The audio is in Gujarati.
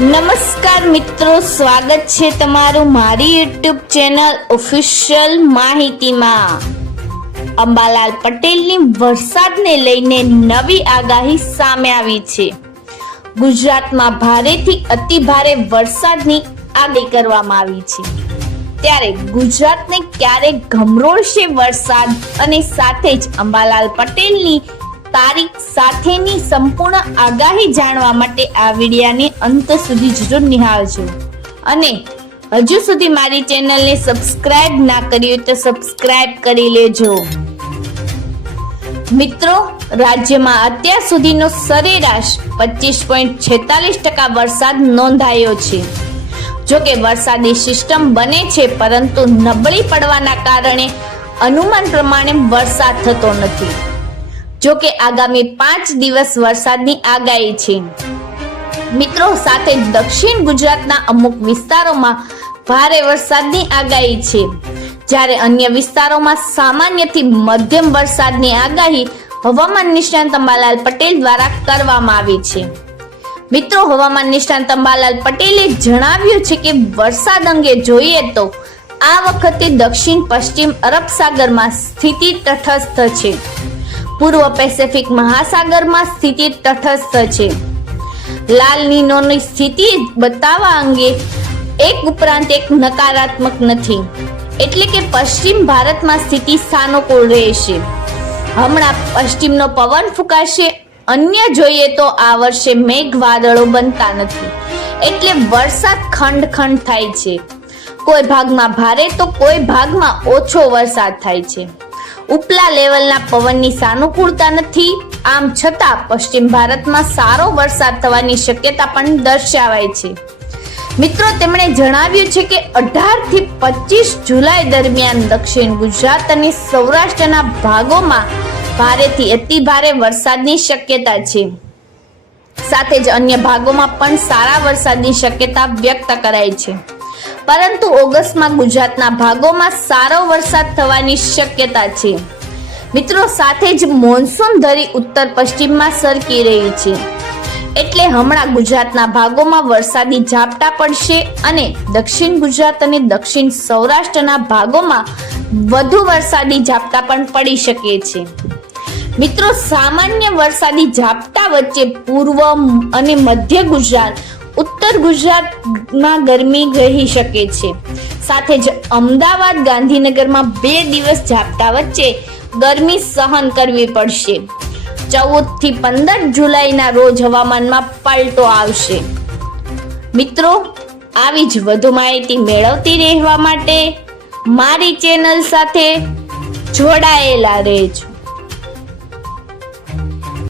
નમસ્કાર મિત્રો, સ્વાગત છે તમારું મારી યુટ્યુબ ચેનલ ઓફિશિયલ માહિતીમાં. અંબાલાલ પટેલની વરસાદને લઈને નવી આગાહી સામે આવી છે. ગુજરાતમાં ભારેથી અતિ ભારે વરસાદની આગાહી કરવામાં આવી છે. ત્યારે ગુજરાતને ક્યારે ગમરોળશે વરસાદ અને સાથે જ અંબાલાલ પટેલની તારીખ સાથેની સંપૂર્ણ આગાહી જાણવા માટે આ વિડિયાને અંત સુધી જરૂર નિહાળજો. અને હજુ સુધી મારી ચેનલને સબસ્ક્રાઇબ ના કરી હોય તો સબસ્ક્રાઇબ કરી લેજો. મિત્રો, રાજ્યમાં અત્યાર સુધીનો સરેરાશ પચીસ પોઈન્ટ છેતાલીસ ટકા વરસાદ નોંધાયો છે. જો કે વરસાદી સિસ્ટમ બને છે, પરંતુ નબળી પડવાના કારણે અનુમાન પ્રમાણે વરસાદ થતો નથી. જો કે આગામી પાંચ દિવસ વરસાદની આગાહી છે. મિત્રો, સાથે દક્ષિણ ગુજરાતના અમુક વિસ્તારોમાં ભારે વરસાદની આગાહી છે. જ્યારે અન્ય વિસ્તારોમાં સામાન્યથી મધ્યમ વરસાદની આગાહી હવામાન નિષ્ણાંત અંબાલાલ પટેલ દ્વારા કરવામાં આવી છે. મિત્રો, હવામાન નિષ્ણાંત અંબાલાલ પટેલે જણાવ્યું છે કે વરસાદ અંગે જોઈએ તો આ વખતે દક્ષિણ પશ્ચિમ અરબ સાગરમાં સ્થિતિ તટસ્થ છે. પૂર્વ પેસિફિક મહાસાગરમાં સ્થિતિ તટસ્થ છે. લાલ નીનોની સ્થિતિ બતાવવા અંગે એક ઉપરાંત એક નકારાત્મક નથી. એટલે કે પશ્ચિમ ભારતમાં સ્થિતિ સાનુકૂળ રહેશે. હમણાં પશ્ચિમનો પવન ફૂંકાશે, અન્ય જોઈએ તો આ વર્ષે મેઘ વાદળો બનતા નથી. એટલે વરસાદ ખંડ ખંડ થાય છે. કોઈ ભાગમાં ભારે તો કોઈ ભાગમાં ઓછો વરસાદ થાય છે. ઉપલા લેવલના પવનની સાનુકૂળતા નથી. આમ છતાં પશ્ચિમ ભારતમાં સારો વરસાદ થવાની શક્યતા પણ દર્શાવાય છે. મિત્રો, તેમણે જણાવ્યું છે કે અઢારથી પચીસ જુલાઈ દરમિયાન દક્ષિણ ગુજરાત અને સૌરાષ્ટ્રના ભાગોમાં ભારેથી અતિ ભારે વરસાદની શક્યતા છે. સાથે જ અન્ય ભાગોમાં પણ સારા વરસાદની શક્યતા વ્યક્ત કરાઈ છે. પરંતુ ઓગસ્ટમાં ગુજરાતના ભાગોમાં સારો વરસાદ થવાની શક્યતા છે. મિત્રો, સાથે જ મોન્સૂન ધરી ઉત્તર પશ્ચિમમાં સરકી રહી છે. એટલે હમણાં ગુજરાતના ભાગોમાં વરસાદી ઝાપટા પડશે અને દક્ષિણ ગુજરાત અને દક્ષિણ સૌરાષ્ટ્રના ભાગોમાં વધુ વરસાદી ઝાપટા પણ પડી શકે છે. મિત્રો, સામાન્ય વરસાદી ઝાપટા વચ્ચે પૂર્વ અને મધ્ય ગુજરાત ઉત્તર ગુજરાતમાં ગરમી રહી શકે છે. સાથે જ અમદાવાદ ગાંધીનગરમાં બે દિવસ ઝાપટા વચ્ચે ગરમી સહન કરવી પડશે. ચૌદથી પંદર જુલાઈના રોજ હવામાનમાં પલટો આવશે. મિત્રો, આવી જ વધુ માહિતી મેળવતી રહેવા માટે મારી ચેનલ સાથે જોડાયેલા રહેજો.